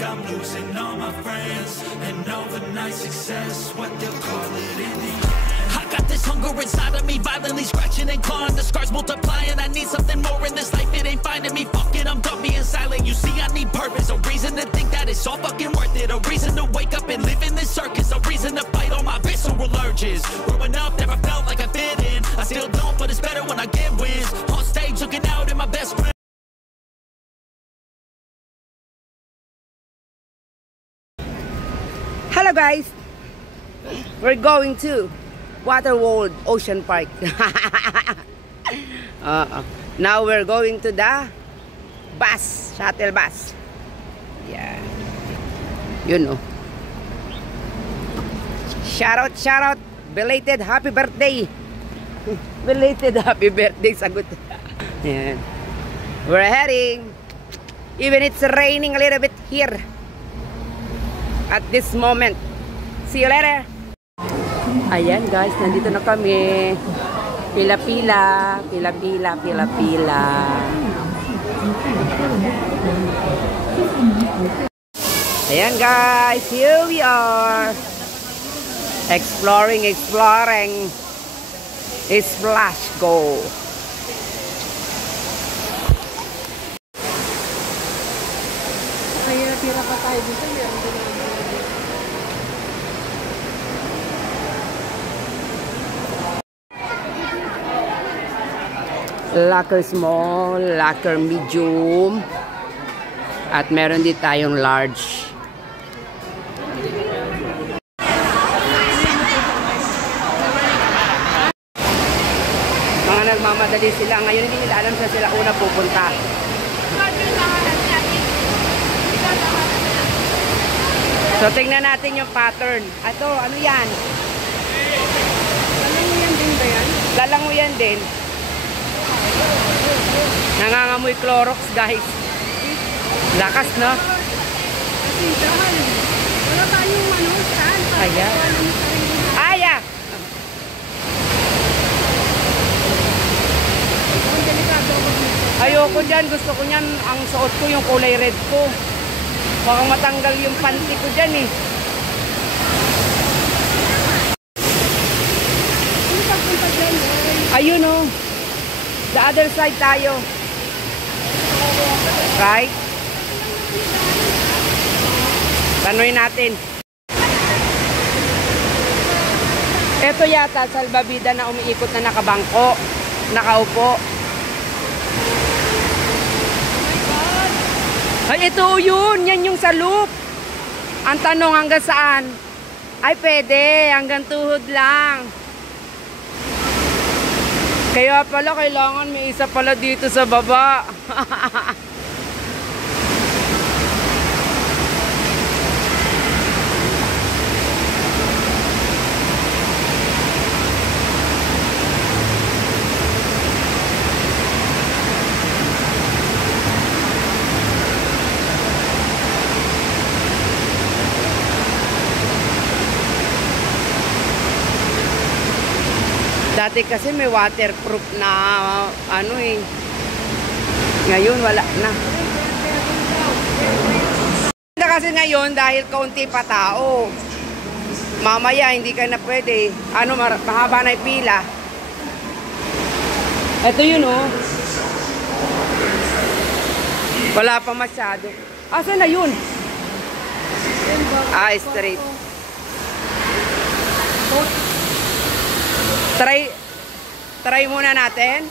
I'm losing all my friends. And overnight success, what they'll call it in the end. I got this hunger inside of me, violently scratching and clawing. The scars multiplying, I need something more in this life. It ain't finding me, fuck it, I'm done being silent. You see, I need purpose, a reason to think that it's all fucking worth it. A reason to wake up and live in this circus. A reason to fight all my visceral urges. Growing up, never felt like I fit in. I still don't, but it's better when I get wins. On stage, looking out at my best friend. Hello guys, we're going to Waterworld Ocean Park. Now we're going to the bus, shuttle bus. Yeah, you know. Shout out, belated happy birthday. Belated happy birthday, sagot. Yeah. We're heading, even it's raining a little bit here at this moment. See you later. Ayan guys, nandito na kami. Pila-pila. Ayan guys, here we are. Exploring. Splash go. Kaya tira pa tayo dito. Locker small, locker medium, at meron din tayong large. Mga nagmamadali sila ngayon, hindi nila alam saan sila una pupunta. So tingnan natin yung pattern. Ito, ano yan? Lalanguyan din ba yan? Lalanguyan din. Nangangamoy Clorox guys. Lakas no? Kasi dahil wala tayong saan. Ayan. Aya! Ayoko dyan. Gusto ko nyan. Ang suot ko yung kulay red ko. Baka matanggal yung panty ko dyan eh. Ayun o. The other side tayo. Right? Tanuin natin. Ito yata salbabida na umiikot na nakabangko. Nakaupo. Ay, ito yun. Yan yung sa loop. Ang tanong hanggang saan? Ay, pwede. Hanggang tuhod lang. Kaya pala kailangan may isa pala dito sa baba. Dati kasi may waterproof na ano eh. Ngayon wala na. Kasi ngayon dahil kaunti pa tao. Mamaya hindi ka na pwede. Ano, mahaba na yung pila. Ito yun oh. Wala pa masyado. Asa na yun? Ah, straight. Try muna natin.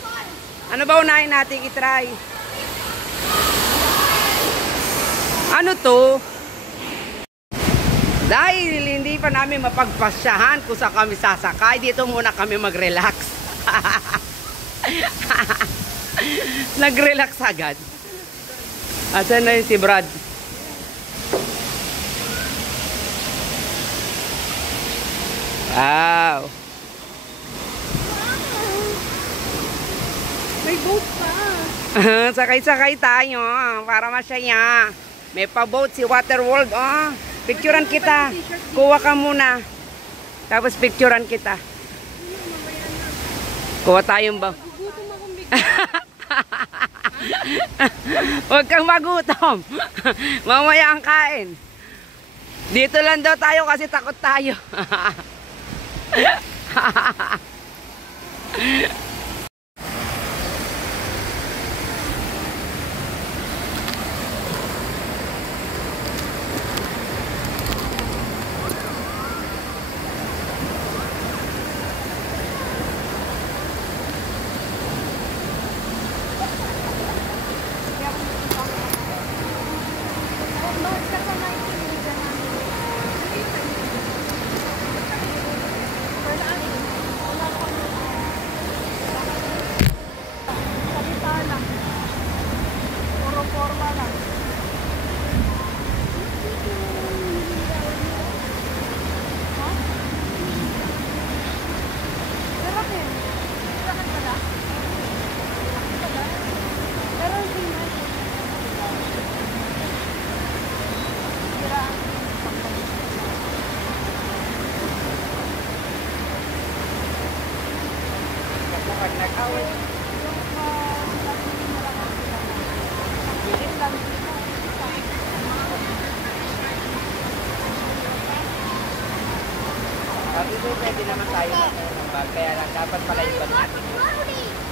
Ano ba unahin natin i-try? Ano to? Dahil hindi pa namin mapagpasyahan kung saan kami sasakay, dito muna kami mag-relax. Nag-relax agad. Asan na yun si Brad? Wow. May boat pa. Sakay-sakay tayo para masaya. May pa-boat si Waterworld. Oh, picturean kita. Kuha ka muna. Tapos picturean kita. Kuha tayong ba? Gutom akong bigla. Huwag kang magutom. Mamaya ang kain. Dito lang daw tayo kasi takot tayo. Dito pwede naman tayo mag-bag, kaya lang dapat pala iban natin yung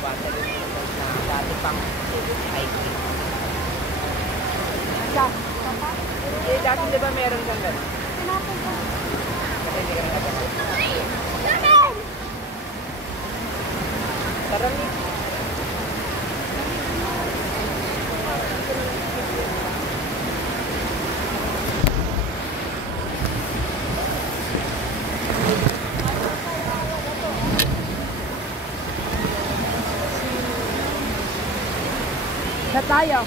water resistance na dati pang hiking. Eh, dati di ba meron kang gano'n? Kasi hindi ka rin nagkakaroon. Taramig. Na tayo.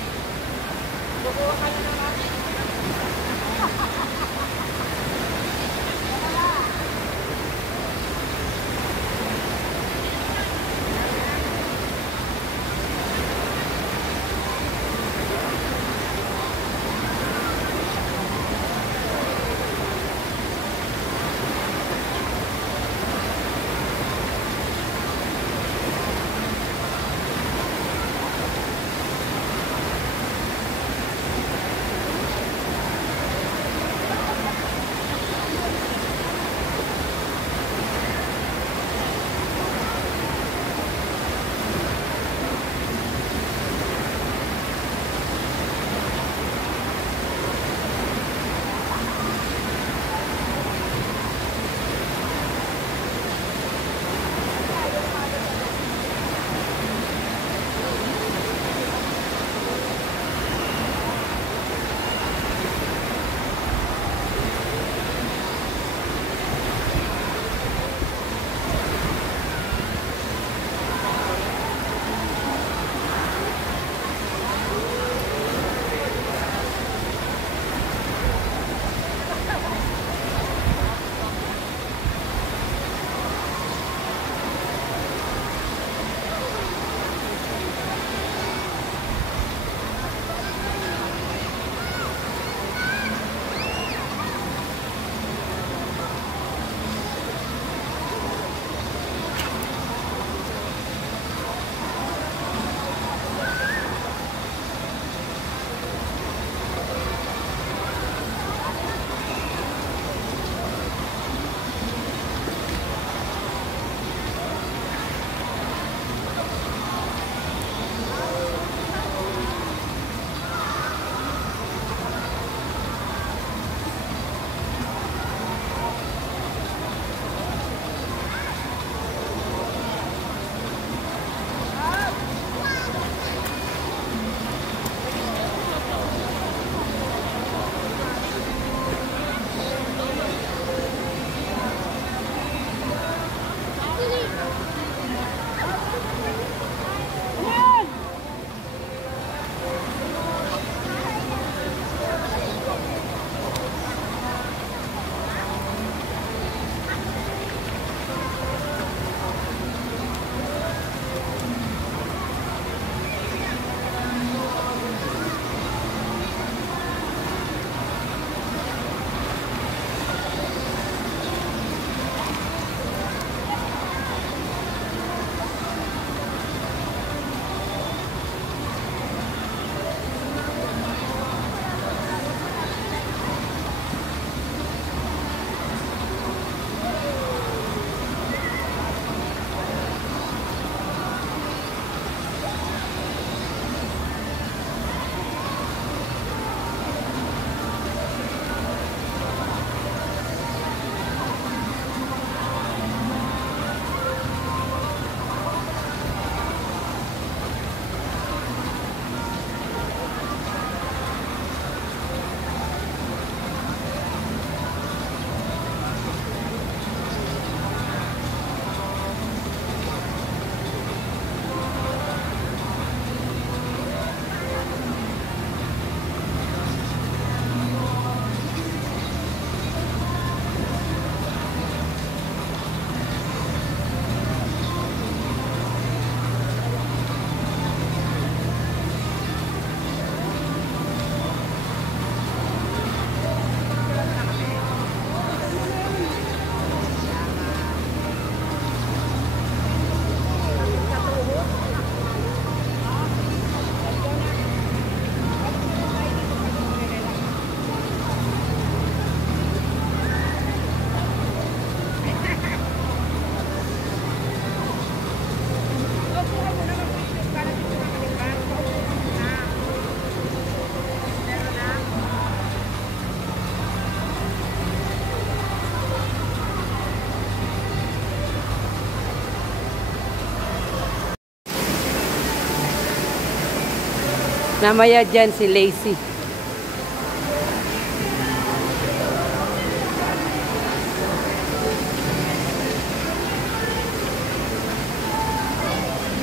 Namaya dyan si Lacey.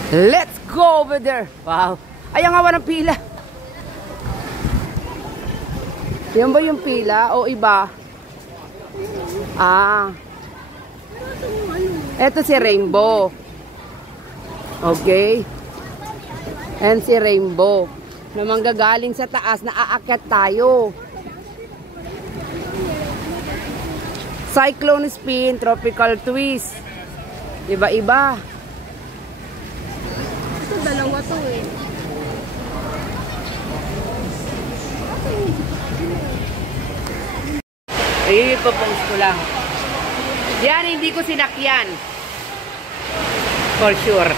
Let's go over there. Wow. Ay, ang hawa ng pila. Yan ba yung pila o iba? Ah. Ito si Rainbow. Okay. And si Rainbow. Na manggagaling sa taas na aakyat tayo. Cyclone spin, tropical twist. Iba-iba. Dalawa to eh. Ayun, ipopost ko lang. Yan, hindi ko sinakyan. For sure.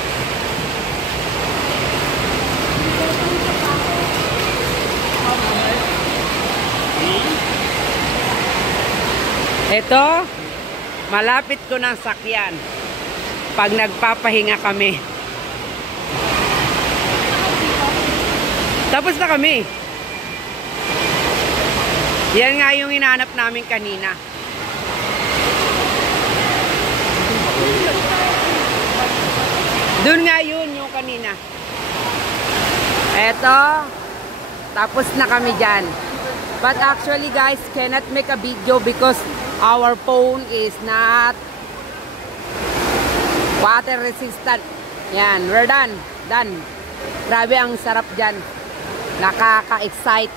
Ito, malapit ko ng sakyan. Pag nagpapahinga kami. Tapos na kami. Yan nga yung hinahanap namin kanina. Doon nga yun yung kanina. Eto. Tapos na kami dyan. But actually guys, cannot make a video because our phone is not water resistant. Yan, we're done. Done. Grabe ang sarap dyan. Nakaka-excite.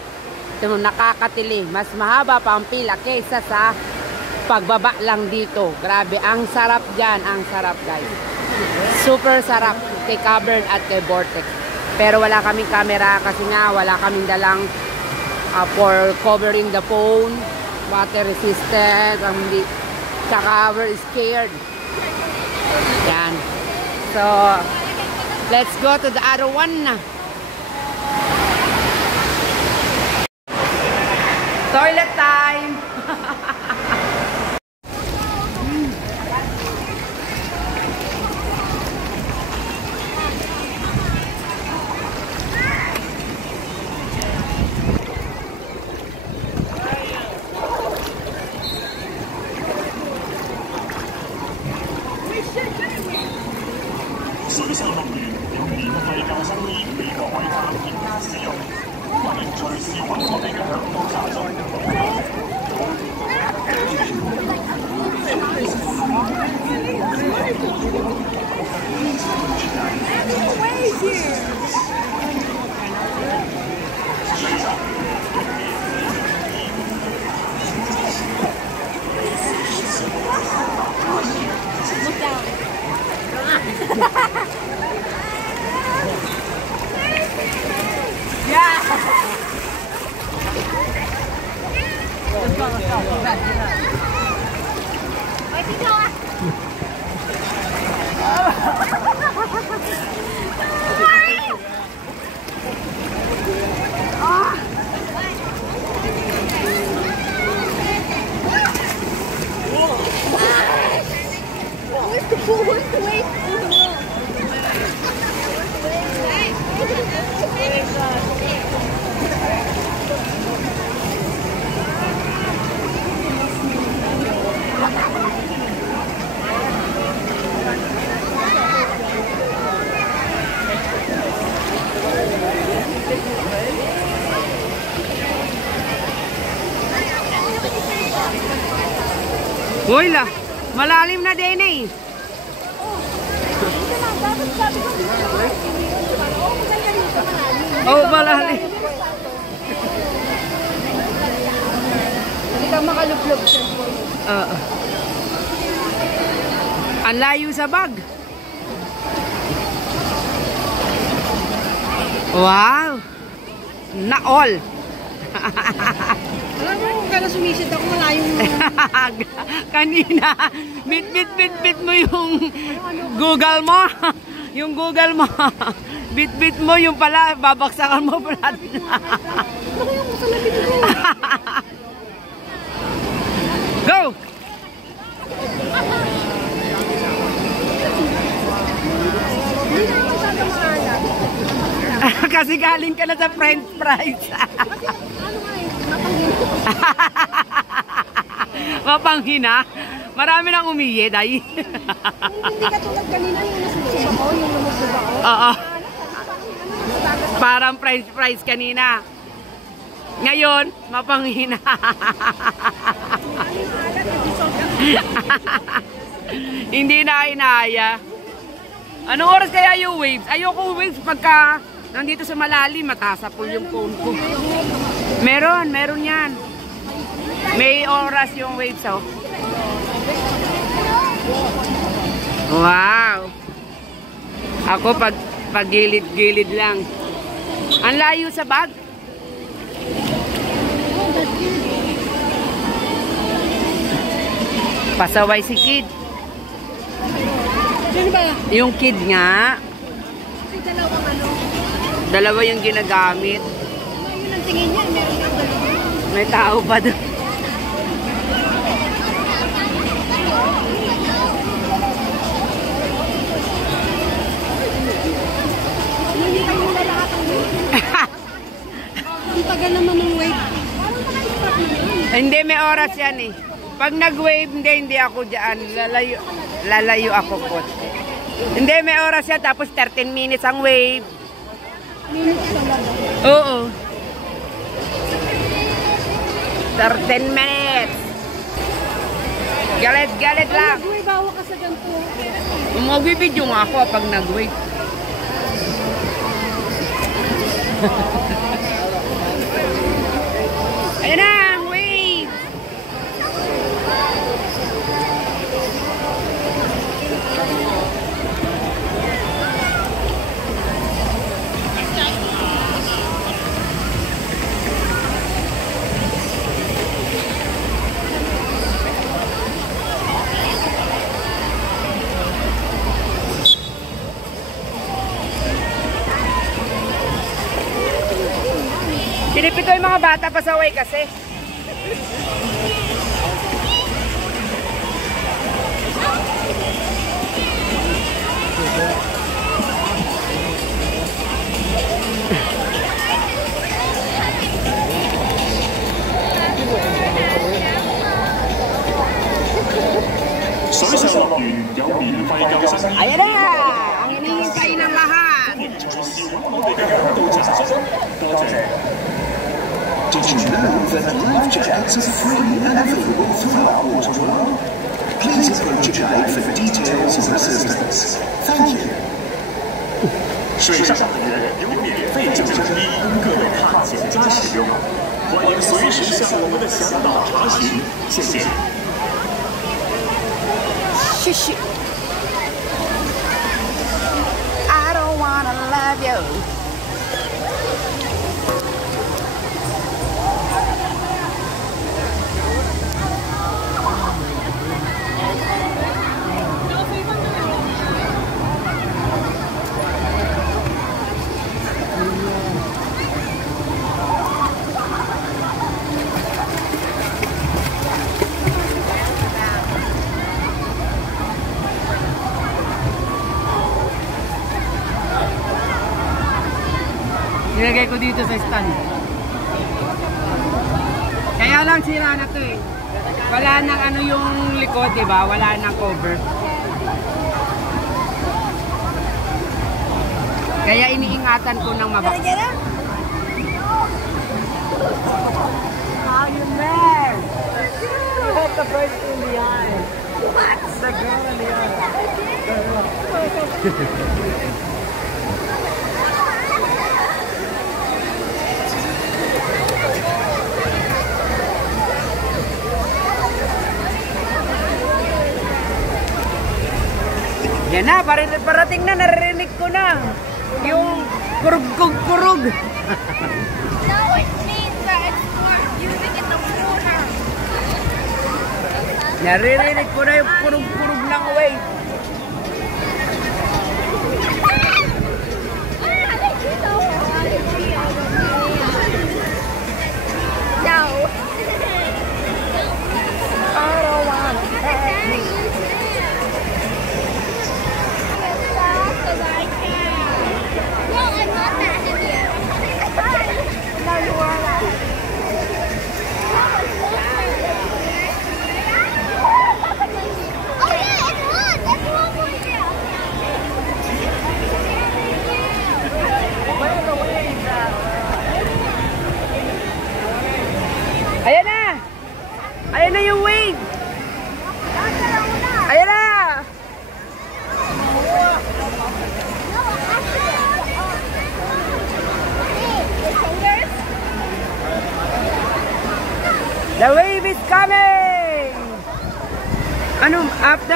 Nakakatili. Mas mahaba pa ang pila kaysa sa pagbaba lang dito. Grabe, ang sarap dyan. Ang sarap guys. Super sarap kay Cavern at kay Vortex. Pero wala kaming camera kasi nga wala kaming dalang for covering the phone. Water resistant. Tsaka we're scared. Yan. So, let's go to the other one na. Toilet time! Uy la, malalim na din eh. Oh, malalim. Hindi ka makalublog siya. Ang layo sa bag. Wow. Na all. Alam mo, kung kaya sumisid ako, malayong kanina, bit mo yung Google mo. Yung Google mo. Bit mo yung pala, babaksakan mo pala. Go! Kasi galing ka na sa french fries. Ano nga eh, mapanggit. Mapanghina. Marami nang umiye, day. Hindi ka tulad kanina yung nasusuba ko, yung lumusuba ko. Oo. Parang french fries kanina. Ngayon, mapanghina. Hindi na inaya. Anong oras kaya yung waves? Ayoko waves pagka nandito sa malalim, matasa po yung phone ko. Meron yan. May oras yung waves, oh. Wow. Ako pag gilid-gilid lang. Ang layo sa bag. Pasaway si Kid. Sino ba? Yung Kid nga. May dalawang ano. Dalawa yung ginagamit. Yun ang tingin niya, meron kang dalawa. May tao pa doon. Hindi kayo na lahat ang wave. Ang tagal naman ng wave. Hindi, may oras yan eh. Pag nag-wave, hindi ako dyan. Lalayo ako po. Hindi, may oras yan. Tapos 13 minutes ang wave. Minutes talaga. Oo. 13 minutes. Galit lang. Nag-wave bawa ka sa ganito. Magbibidyo nga ako pag nag-wave. Ayan na, ang wave. Pinipito yung mga bata pasaway kasi. Ayan na! Ang hinihintay ng lahat! Did you know that life jackets are free and available throughout Waterworld? Please approach a guide for details and assistance. Thank you. 水上乐园有免费救生衣供各位探险家使用，欢迎随时向我们的向导查询，谢谢。谢谢。I don't wanna love you. Nilagay ko dito sa stand. Kaya lang sira na to eh. Wala nang ano yung likod, diba? Wala nang cover. Kaya iniingatan ko ng mabak. How you there? That's the first in the eye. What? The girl in the eye. Yan na, parating na, naririnig ko na. Yung kurug-kurug. No, it means that it's for using in the water. Naririnig ko na yung kurug-kurug ng wave. No. Well, I'm not that in here.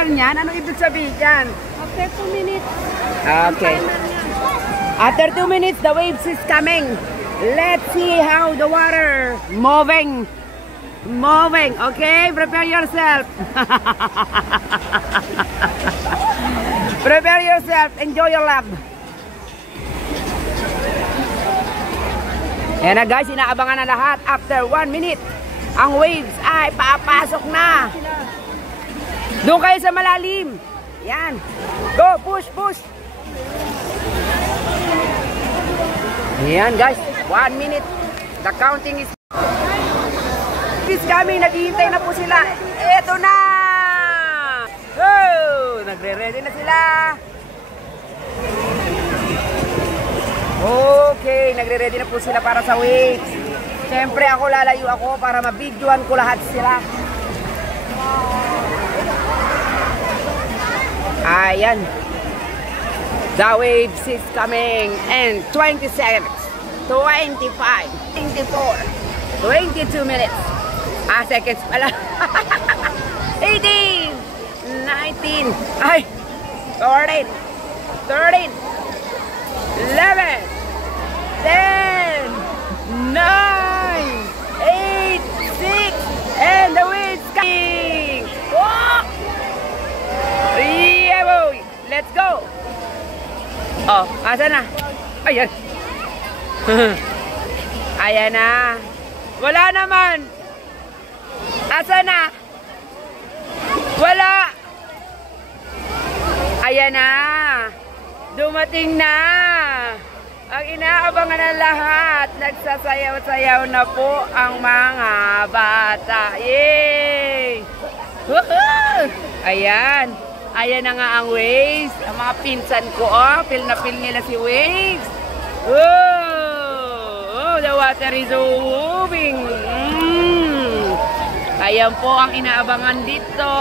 tagal niyan? Ano ibig sabihin yan? After 2 minutes. Okay. Timer niya. After 2 minutes, the waves is coming. Let's see how the water moving. Moving. Okay, prepare yourself. Prepare yourself. Enjoy your lap. Ayan na guys, inaabangan na lahat. After 1 minute, ang waves ay papasok na. Doon kayo sa malalim. Yan. Go, push, push. Ayan guys, 1 minute. The counting is coming. Naghihintay na po sila. Eto na. Oh, nagre-ready na sila. Okay, nagre-ready na po sila para sa waves. Siyempre ako lalayo ako para mabidyoan ko lahat sila. Ayan. The waves is coming in 20 seconds, 25, 24, 22 minutes. Seconds pala. 18, 19, ay, 14, 13, 11, 10, 9, 8, 6, and the waves coming. Oh! Yeah, boy. Let's go. Oh, asa na? Ayan. Ayan na. Wala naman. Asa na? Wala. Ayan na. Dumating na. Ang inaabangan ng lahat. Nagsasayaw-sayaw na po ang mga bata. Yay! Woohoo! Ayan. Ayan na nga ang waves. Ang mga pinsan ko, oh. Feel na feel nila si waves. Oh, the water is moving. Ayan po ang inaabangan dito.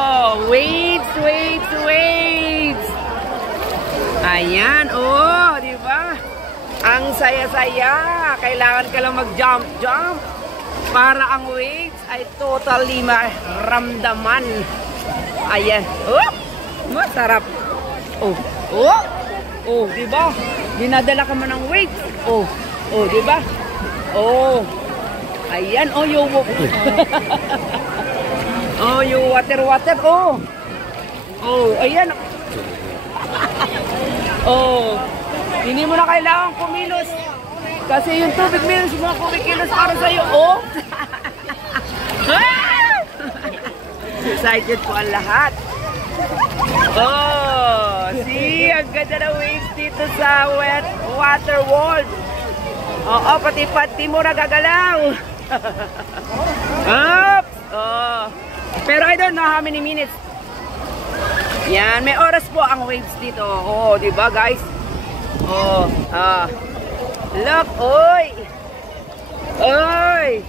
Waves, waves, waves. Ayan, oh, di ba? Ang saya-saya. Kailangan ka lang mag-jump, jump. Para ang waves ay totally maramdaman. Ayan. Oh! Masarap. Oh. Oh. Oh, di ba? Dinadala ka man ng weight. Oh. Oh, di ba? Oh. Ayan, oh, yung oh, yung water. Oh. Oh, ayan. Oh. Hindi mo na kailangan kumilos. Kasi yung tubig minus mo kumikilos para sa'yo. Oh. Excited po ang lahat. Oh, see, ang ganda na waves dito sa wet water world. Oo, pati mo nagagalaw. Oops. Oh. Pero I don't know how many minutes. Yan, may oras po ang waves dito. Oh, di ba guys? Oh, look, oy. Oy.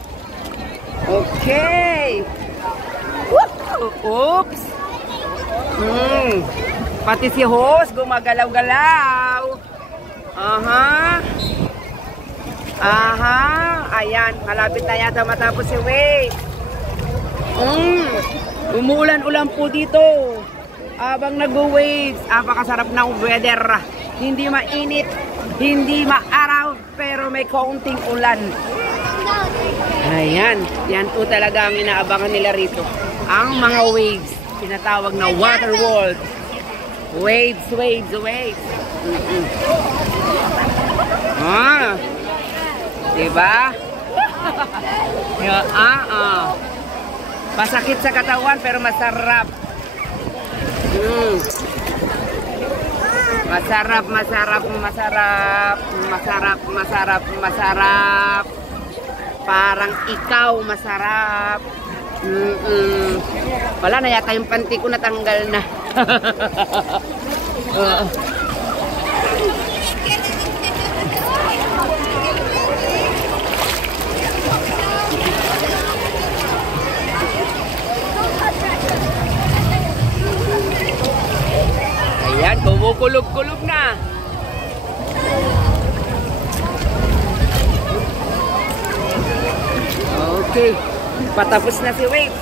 Okay. Oops. Pati si host gumagalaw-galaw. Aha. Ayan, malapit na yata matapos si Wave. Umuulan-ulan po dito. Abang nag-waves, napakasarap ng weather. Hindi mainit, hindi maaraw, pero may kaunting ulan. Ayan, yan po talaga ang inaabangan nila rito. Ang mga waves. Tinatawag na water world. Waves. Diba? Masakit sa katawan pero masarap. Masarap. Parang ikaw masarap. Wala na yata yung panty ko natanggal na. Ayan, kumukulog-kulog na. Okay. Patapos na si Wave.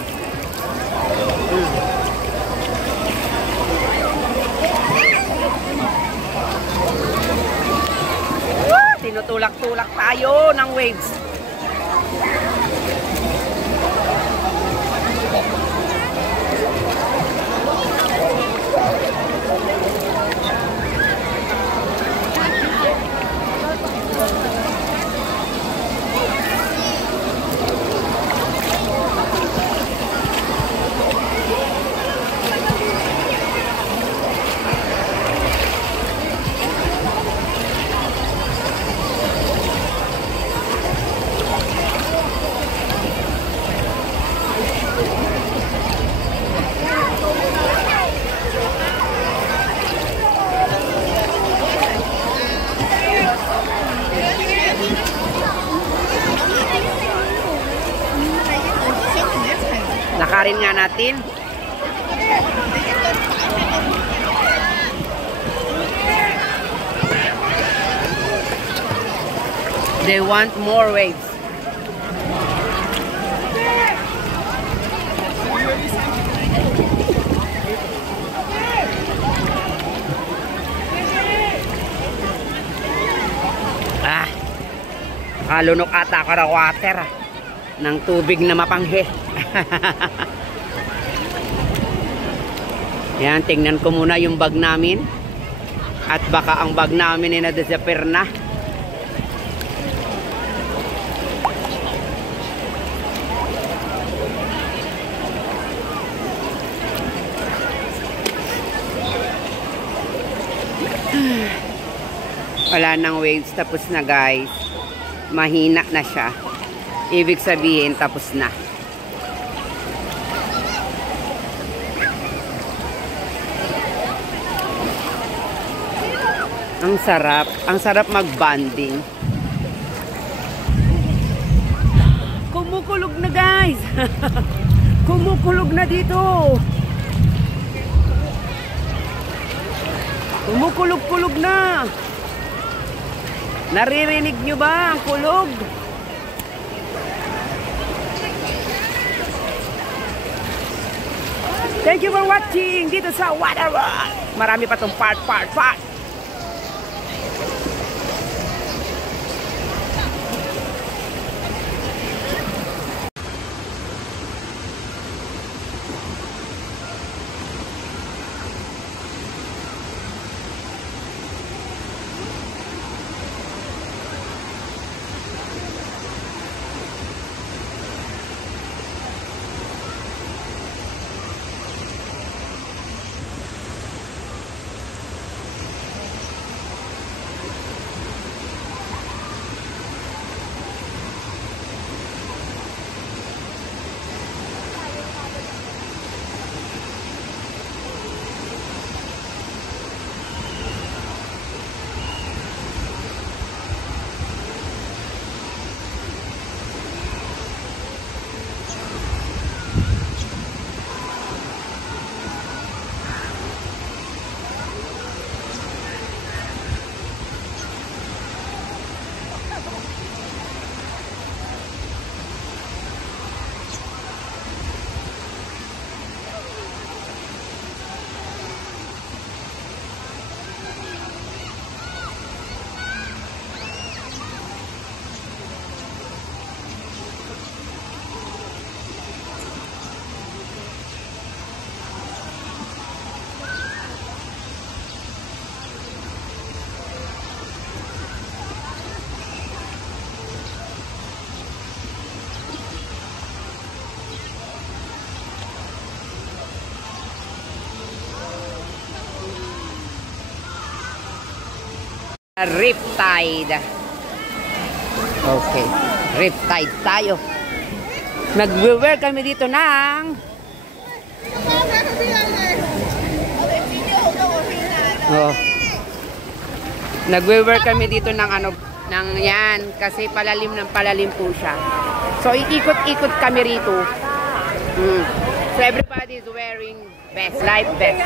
Tulak-tulak tayo ng waves. Lakarin nga natin. They want more waves. Kalunok ata ako ng water ng tubig na mapanghe. Yan, tingnan ko muna yung bag namin. At baka ang bag namin ay na-disappear na. Wala nang waves, tapos na guys. Mahina na siya. Ibig sabihin, tapos na. Ang sarap. Ang sarap mag-bonding. Kumukulog na guys. Kumukulog na dito. Kumukulog-kulog na. Naririnig nyo ba ang kulog? Thank you for watching dito sa Water World. Marami pa tong part. Riptide. Okay. Riptide tayo. Nag-wear kami dito ng Nag-wear kami dito ng ng yan kasi palalim po siya. So iikot-ikot kami rito. So everybody is wearing vest, life vest.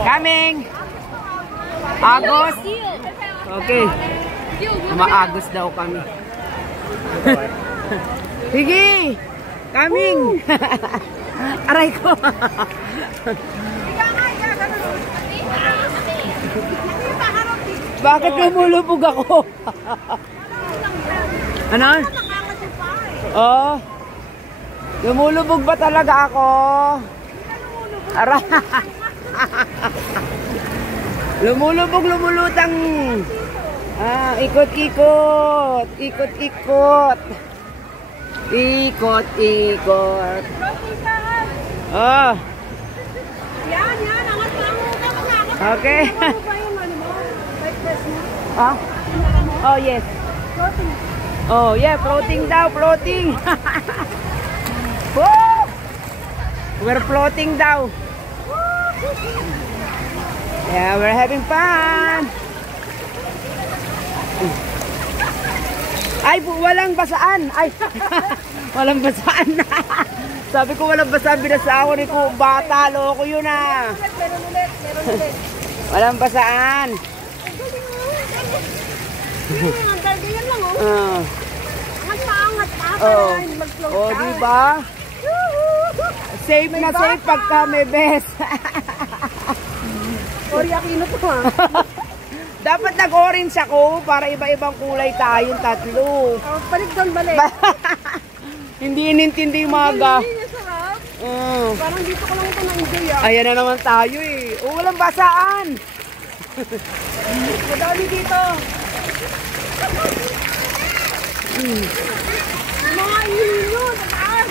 Coming! Agos! Okay. Maagos daw kami. Sige! Coming! Aray ko! Bakit lumulubog ako? Ano? Oh. Lumulubog ba talaga ako? Aray! Lumulubog, lumulutang. Ikot-ikot. Ikot-ikot. Ikot-ikot. Oh. Yan, angat pa mo. Okay. Ano ba yung ano mo? Like this mo? Ah? Oh, yes. Floating. Oh, yeah, floating daw, floating. Woo! We're floating daw. Yeah, we're having fun. Ay, walang basaan. Ay, walang basaan. Sabi ko walang basaan, binasa ako ni ko. Bata, loko yun ah. Meron ulit. Walang basaan. Ang ganyan lang oh. Angat pa. Oh. Mag-float Oh, ka. diba? Safe na safe pagka may best. Oriakino to ha. Dapat nag-orange ako para iba-ibang kulay tayong tatlo. Balik doon, balik. Hindi inintindi yung mga Hindi niya sarap. Mm. Parang dito ko lang ito na-enjoy ah. Ayan na naman tayo eh. Oh, walang basaan. Madami dito. Mga inyo, taas.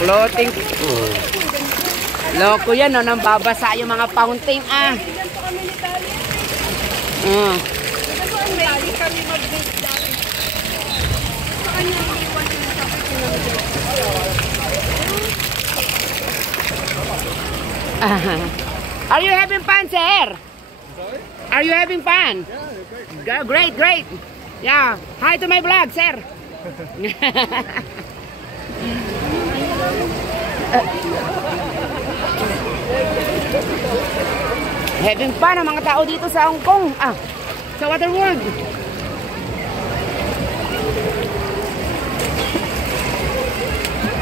Floating. Loko yan, no? Nang babasa yung mga fountain, ah. Ganyan po kami ni Tali. Mm. Ganyan po ang Tali kami mag-bake dati. Sa kanya iniwan yung topic na Are you having fun, sir? Are you having fun? Yeah, great, great. Yeah. Hi to my vlog, sir. Having fun ang mga tao dito sa Hong Kong. Sa Waterworld.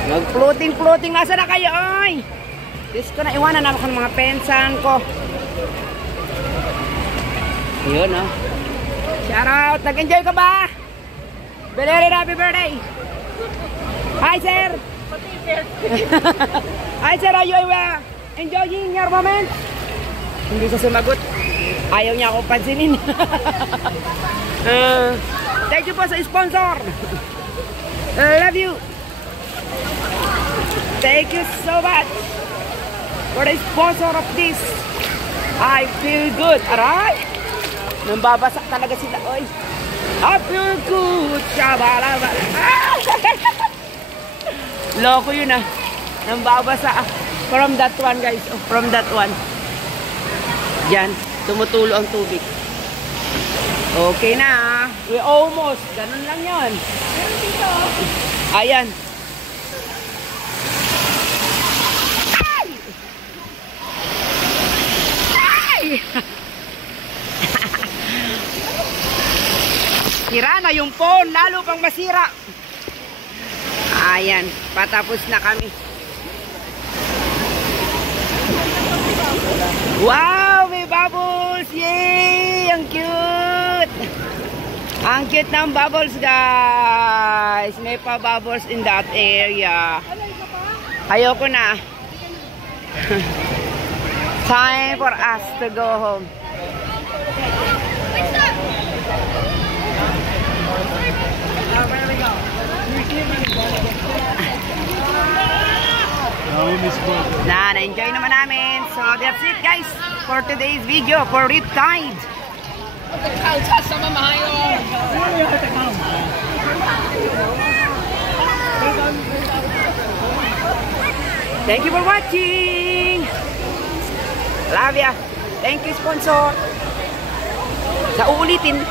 Nag-floating. Nasa na kayo, oy? Diyos ko na, iwanan ako ng mga pensan ko. Yun, oh. Shout out. Nag-enjoy ka ba? Belated happy birthday. Hi, sir. Hi, sir. Are you enjoying your moment? Hindi siya sumagot. Ayaw niya ako pansinin. Thank you po sa sponsor. Love you. Thank you so much for the sponsor of this. I feel good. Aray! Nambabasa talaga sila. Oy. I feel good. Shabalabala. Loko yun ah. Nambabasa. From that one, guys. Oh, from that one. Diyan. Tumutulo ang tubig. Okay na. We almost. Ganun lang yun. Ayan. Sira na yung phone, lalo pang masira. Ayan, patapos na kami. Wow, may bubbles! Yay! Ang cute! Ang cute ng bubbles, guys. May pa bubbles in that area. Ayoko na. Time for us to go home. Na-enjoy naman namin. So that's it, guys, for today's video for Riptide. Thank you for watching. Love ya. Thank you, sponsor. Sa uulitin.